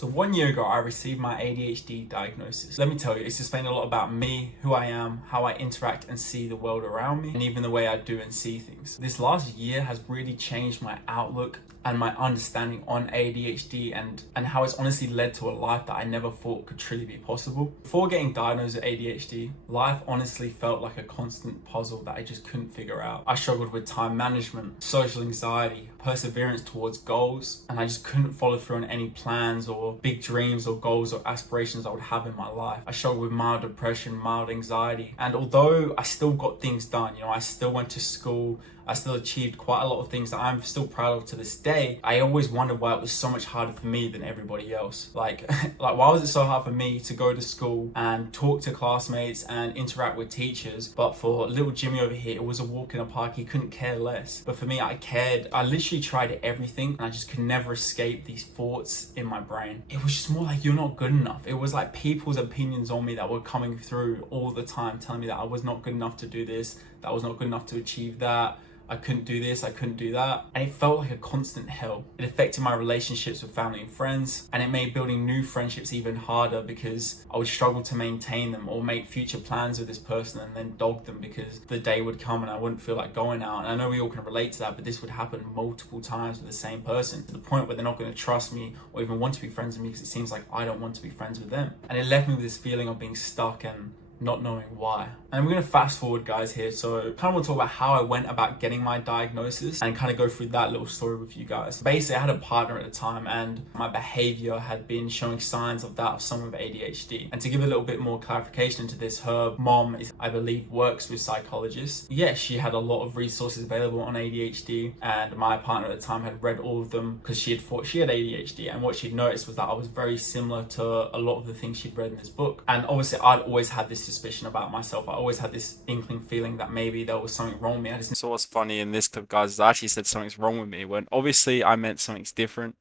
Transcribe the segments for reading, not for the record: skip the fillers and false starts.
So 1 year ago, I received my ADHD diagnosis. Let me tell you, it's explained a lot about me, who I am, how I interact and see the world around me, and even the way I do and see things. This last year has really changed my outlook and my understanding on ADHD and how it's honestly led to a life that I never thought could truly be possible. Before getting diagnosed with ADHD, life honestly felt like a constant puzzle that I just couldn't figure out. I struggled with time management, social anxiety, perseverance towards goals, and I just couldn't follow through on any plans or big dreams or goals or aspirations I would have in my life. I struggled with mild depression, mild anxiety, and although I still got things done, I still went to school, I still achieved quite a lot of things that I'm still proud of to this day, I always wondered why it was so much harder for me than everybody else. Like why was it so hard for me to go to school and talk to classmates and interact with teachers, but for little Jimmy over here, it was a walk in the park, he couldn't care less. But for me, I cared. I literally tried everything and I just could never escape these thoughts in my brain. It was just more like, you're not good enough. It was like people's opinions on me that were coming through all the time, telling me that I was not good enough to do this, that I was not good enough to achieve that, I couldn't do this, I couldn't do that. And it felt like a constant hell. It affected my relationships with family and friends, and it made building new friendships even harder because I would struggle to maintain them or make future plans with this person and then dog them because the day would come and I wouldn't feel like going out. And I know we all can relate to that, but this would happen multiple times with the same person to the point where they're not going to trust me or even want to be friends with me because it seems like I don't want to be friends with them. And it left me with this feeling of being stuck and not knowing why. And we're gonna fast forward, guys, here. So I kind of want to talk about how I went about getting my diagnosis and kind of go through that little story with you guys. Basically, I had a partner at the time and my behavior had been showing signs of that of someone with ADHD. And to give a little bit more clarification to this, her mom is, I believe, works with psychologists. Yes, she had a lot of resources available on ADHD, and my partner at the time had read all of them because she had thought she had ADHD. And what she'd noticed was that I was very similar to a lot of the things she'd read in this book. And obviously, I'd always had this suspicion about myself. I always had this inkling feeling that maybe there was something wrong with me. So what's funny in this clip, guys, is I actually said something's wrong with me when obviously I meant something's different.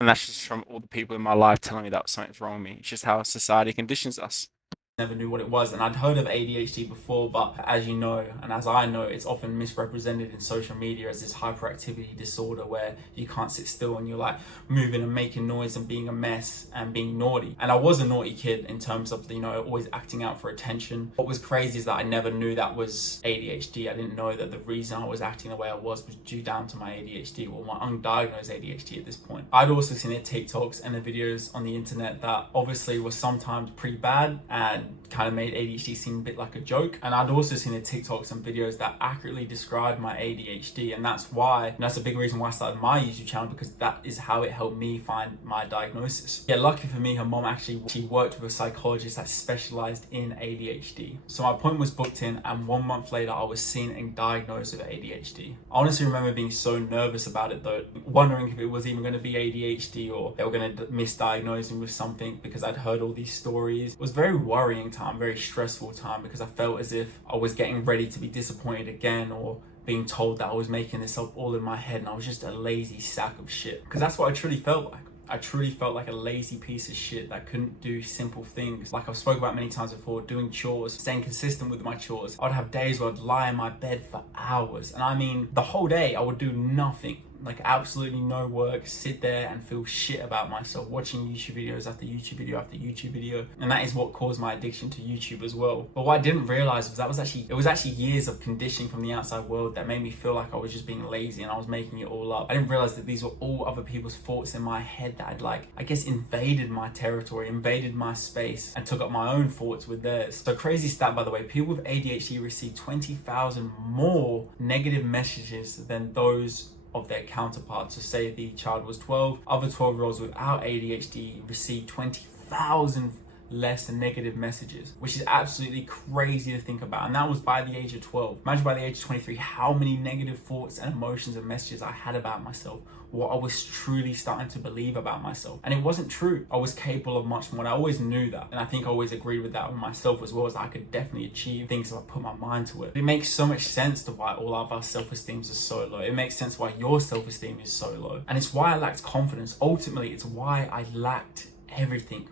And that's just from all the people in my life telling me that something's wrong with me. It's just how society conditions us. Never knew what it was, and I'd heard of ADHD before, but as you know and as I know, it's often misrepresented in social media as this hyperactivity disorder where you can't sit still and you're like moving and making noise and being a mess and being naughty. And I was a naughty kid in terms of always acting out for attention. What was crazy is that I never knew that was ADHD. I didn't know that the reason I was acting the way I was due down to my ADHD or my undiagnosed ADHD at this point. I'd also seen the TikToks and the videos on the internet that obviously were sometimes pretty bad and kind of made ADHD seem a bit like a joke. And I'd also seen the TikToks and videos that accurately described my ADHD, and that's why, that's a big reason why I started my YouTube channel, because that is how it helped me find my diagnosis. Yeah, lucky for me, her mom she worked with a psychologist that specialized in ADHD. So my appointment was booked in, and 1 month later I was seen and diagnosed with ADHD. I honestly remember being so nervous about it though, wondering if it was even going to be ADHD or they were going to misdiagnose me with something because I'd heard all these stories. It was very worrying time, very stressful time, because I felt as if I was getting ready to be disappointed again or being told that I was making this up all in my head and I was just a lazy sack of shit. Because that's what I truly felt like. I truly felt like a lazy piece of shit that couldn't do simple things. Like I've spoken about many times before, doing chores, staying consistent with my chores. I'd have days where I'd lie in my bed for hours. And I mean, the whole day I would do nothing. Like absolutely no work, sit there and feel shit about myself, watching YouTube videos after YouTube video after YouTube video. And that is what caused my addiction to YouTube as well. But what I didn't realize was it was actually years of conditioning from the outside world that made me feel like I was just being lazy and I was making it all up. I didn't realize that these were all other people's thoughts in my head that had invaded my territory, invaded my space and took up my own thoughts with theirs. So crazy stat, by the way, people with ADHD receive 20,000 more negative messages than those of their counterparts. So say the child was 12, other 12-year-olds without ADHD received 20,000 less negative messages, which is absolutely crazy to think about. And that was by the age of 12. Imagine by the age of 23 how many negative thoughts and emotions and messages I had about myself, what I was truly starting to believe about myself. And it wasn't true. I was capable of much more, and I always knew that. And I think I always agreed with that with myself as well, as I could definitely achieve things if I put my mind to it. It makes so much sense to why all of our self-esteems are so low. It makes sense why your self-esteem is so low. And it's why I lacked confidence. Ultimately, it's why I lacked everything.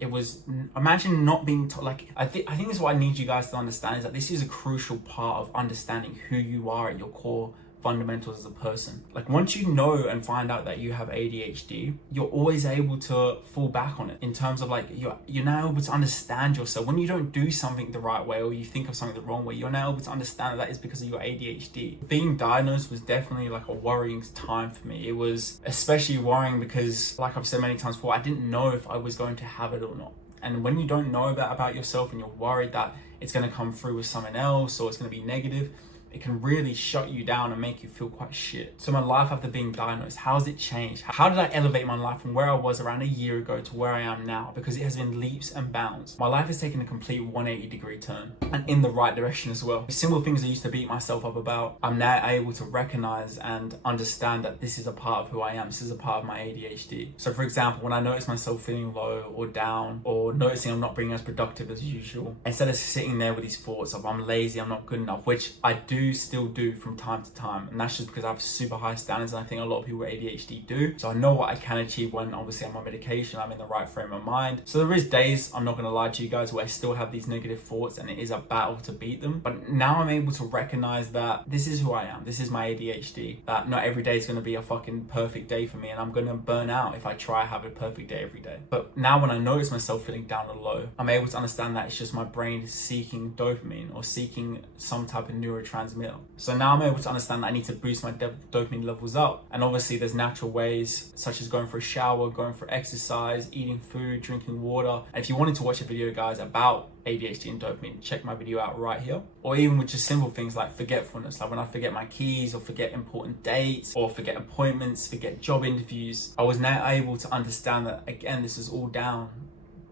It was, imagine not being I think this is what I need you guys to understand, is that this is a crucial part of understanding who you are at your core fundamentals as a person. Like once you know and find out that you have ADHD, you're always able to fall back on it in terms of like you're now able to understand yourself. When you don't do something the right way or you think of something the wrong way, you're now able to understand that is because of your ADHD. Being diagnosed was definitely like a worrying time for me. It was especially worrying because, like I've said many times before, I didn't know if I was going to have it or not. And when you don't know that about yourself and you're worried that it's going to come through with someone else or it's going to be negative, it can really shut you down and make you feel quite shit. So my life after being diagnosed, how has it changed? How did I elevate my life from where I was around a year ago to where I am now? Because it has been leaps and bounds. My life has taken a complete 180-degree turn and in the right direction as well. Simple things I used to beat myself up about, I'm now able to recognize and understand that this is a part of who I am. This is a part of my ADHD. So for example, when I notice myself feeling low or down or noticing I'm not being as productive as usual, instead of sitting there with these thoughts of I'm lazy, I'm not good enough, which I still do from time to time, and that's just because I have super high standards, and I think a lot of people with ADHD do. So I know what I can achieve when obviously I'm on medication, I'm in the right frame of mind. So there is days, I'm not going to lie to you guys, where I still have these negative thoughts and it is a battle to beat them, but now I'm able to recognize that this is who I am, this is my ADHD, that not every day is going to be a fucking perfect day for me, and I'm going to burn out if I try to have a perfect day every day. But now when I notice myself feeling down or low, I'm able to understand that it's just my brain seeking dopamine or seeking some type of neurotransmitter. So now I'm able to understand that I need to boost my dopamine levels up. And obviously there's natural ways such as going for a shower, going for exercise, eating food, drinking water. And if you wanted to watch a video, guys, about ADHD and dopamine, check my video out right here. Or even with just simple things like forgetfulness, like when I forget my keys or forget important dates or forget appointments, forget job interviews, I was now able to understand that, again, this is all down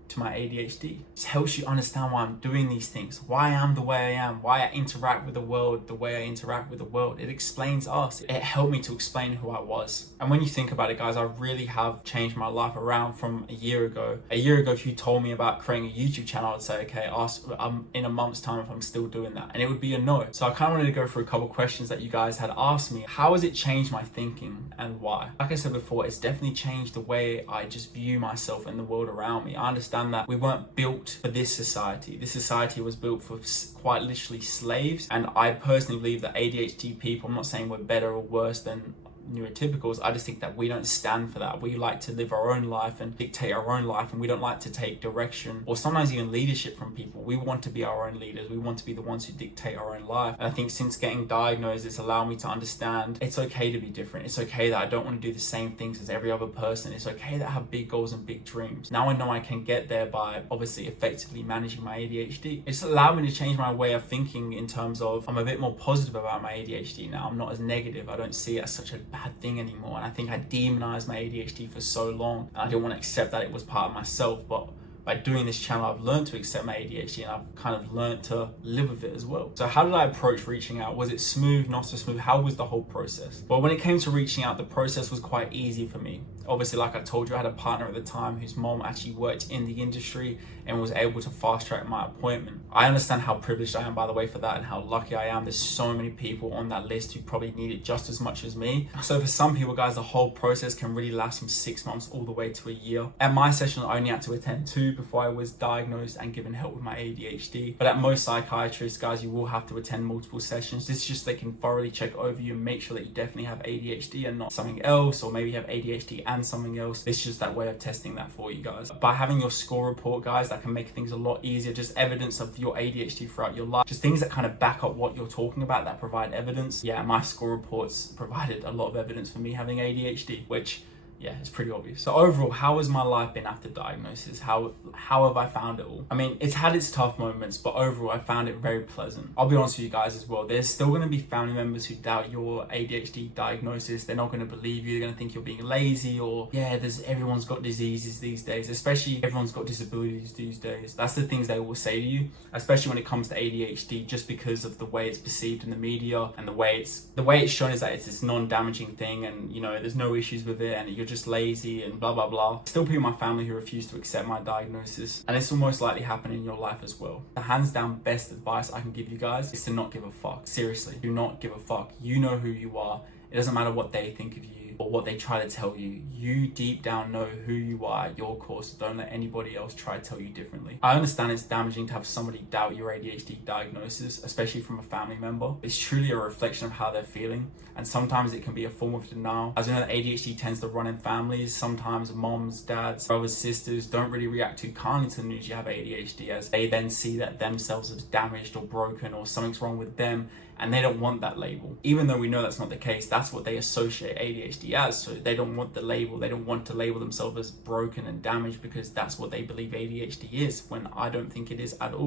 to my ADHD. It helps you understand why I'm doing these things, why I am the way I am, why I interact with the world the way I interact with the world. It explains us. It helped me to explain who I was. And when you think about it, guys, I really have changed my life around from a year ago. A year ago, if you told me about creating a YouTube channel, I would say, okay, ask in a month's time if I'm still doing that. And it would be a no. So I kind of wanted to go through a couple of questions that you guys had asked me. How has it changed my thinking and why? Like I said before, it's definitely changed the way I just view myself and the world around me. I understand that we weren't built for this society. This society was built for quite literally slaves. And I personally believe that ADHD people, I'm not saying we're better or worse than neurotypicals, I just think that we don't stand for that. We like to live our own life and dictate our own life, and we don't like to take direction or sometimes even leadership from people. We want to be our own leaders. We want to be the ones who dictate our own life. And I think since getting diagnosed, it's allowed me to understand it's okay to be different. It's okay that I don't want to do the same things as every other person. It's okay that I have big goals and big dreams. Now I know I can get there by obviously effectively managing my ADHD. It's allowed me to change my way of thinking in terms of I'm a bit more positive about my ADHD now. I'm not as negative. I don't see it as such a bad thing anymore. And I think I demonized my ADHD for so long, and I didn't want to accept that it was part of myself. But by doing this channel, I've learned to accept my ADHD, and I've kind of learned to live with it as well. So how did I approach reaching out? Was it smooth, not so smooth? How was the whole process? Well, when it came to reaching out, the process was quite easy for me. Obviously, like I told you, I had a partner at the time whose mom actually worked in the industry and was able to fast track my appointment. I understand how privileged I am, by the way, for that, and how lucky I am. There's so many people on that list who probably need it just as much as me. So for some people, guys, the whole process can really last from 6 months all the way to a year. At my session, I only had to attend 2 before I was diagnosed and given help with my ADHD. But at most psychiatrists, guys, you will have to attend multiple sessions. This is just they can thoroughly check over you and make sure that you definitely have ADHD and not something else, or maybe you have ADHD and something else. It's just that way of testing that for you guys. By having your score report, guys, that can make things a lot easier. Just evidence of your ADHD throughout your life. Just things that kind of back up what you're talking about, that provide evidence. Yeah, my score reports provided a lot of evidence for me having ADHD, which, yeah, it's pretty obvious. So overall, how has my life been after diagnosis? How have I found it all? I mean, it's had its tough moments, but overall, I found it very pleasant. I'll be honest with you guys as well. There's still going to be family members who doubt your ADHD diagnosis. They're not going to believe you. They're going to think you're being lazy, or yeah, everyone's got diseases these days, especially everyone's got disabilities these days. That's the things they will say to you, especially when it comes to ADHD, just because of the way it's perceived in the media and the way it's shown is that it's this non-damaging thing, and you know, there's no issues with it, and you're just lazy and blah blah blah. Still people in my family who refuse to accept my diagnosis, and this will most likely happen in your life as well. The hands down best advice I can give you guys is to not give a fuck. Seriously, do not give a fuck. You know who you are. It doesn't matter what they think of you or what they try to tell you. You deep down know who you are at your core, so don't let anybody else try to tell you differently. I understand it's damaging to have somebody doubt your ADHD diagnosis, especially from a family member. It's truly a reflection of how they're feeling, and sometimes it can be a form of denial. As we know, that ADHD tends to run in families. Sometimes moms, dads, brothers, sisters don't really react too kindly to the news you have ADHD, as they then see that themselves as damaged or broken or something's wrong with them, and they don't want that label. Even though we know that's not the case, that's what they associate ADHD as. So they don't want the label. They don't want to label themselves as broken and damaged because that's what they believe ADHD is, when I don't think it is at all.